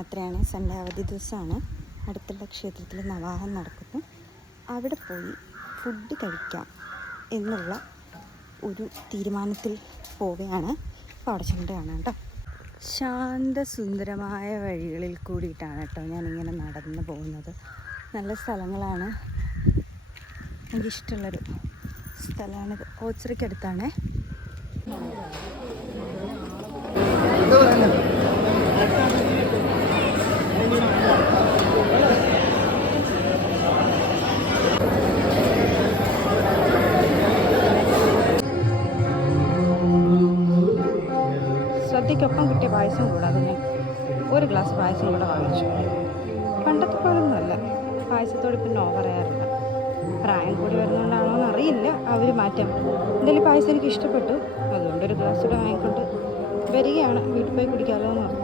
യാത്രയാണ്. സൺഡേ അവധി ദിവസമാണ്. അടുത്തുള്ള ക്ഷേത്രത്തിൽ നവാഹം നടക്കുന്നു. അവിടെ പോയി ഫുഡ് കഴിക്കാം എന്നുള്ള ഒരു തീരുമാനത്തിൽ പോവുകയാണ്. അപ്പോൾ അവിടെ ചെന്നിട്ടാണ് കേട്ടോ. ശാന്തസുന്ദരമായ വഴികളിൽ കൂടിയിട്ടാണ് കേട്ടോ ഞാനിങ്ങനെ നടന്നു പോകുന്നത്. നല്ല സ്ഥലങ്ങളാണ്. എനിക്കിഷ്ടമുള്ളൊരു സ്ഥലമാണിത്. ഓച്ചിറയ്ക്കടുത്താണേ. സദ്യക്കൊപ്പം കിട്ടിയ പായസം കൂടാതെ ഞാൻ ഒരു ഗ്ലാസ് പായസം കൂടെ വാങ്ങിച്ചു. പണ്ടത്തെ പോലൊന്നുമല്ല, പായസത്തോട് ഇപ്പം നോ പറയാറില്ല. പ്രായം കൂടി വരുന്നതുകൊണ്ടാണോ എന്നറിയില്ല അവർ മാറ്റം. എന്തായാലും പായസം എനിക്ക് ഇഷ്ടപ്പെട്ടു, അതുകൊണ്ട് ഒരു ഗ്ലാസ് കൂടെ വാങ്ങിക്കൊണ്ട് വരികയാണ്. വീട്ടിൽ പോയി കുടിക്കാമല്ലോ എന്ന് പറഞ്ഞു.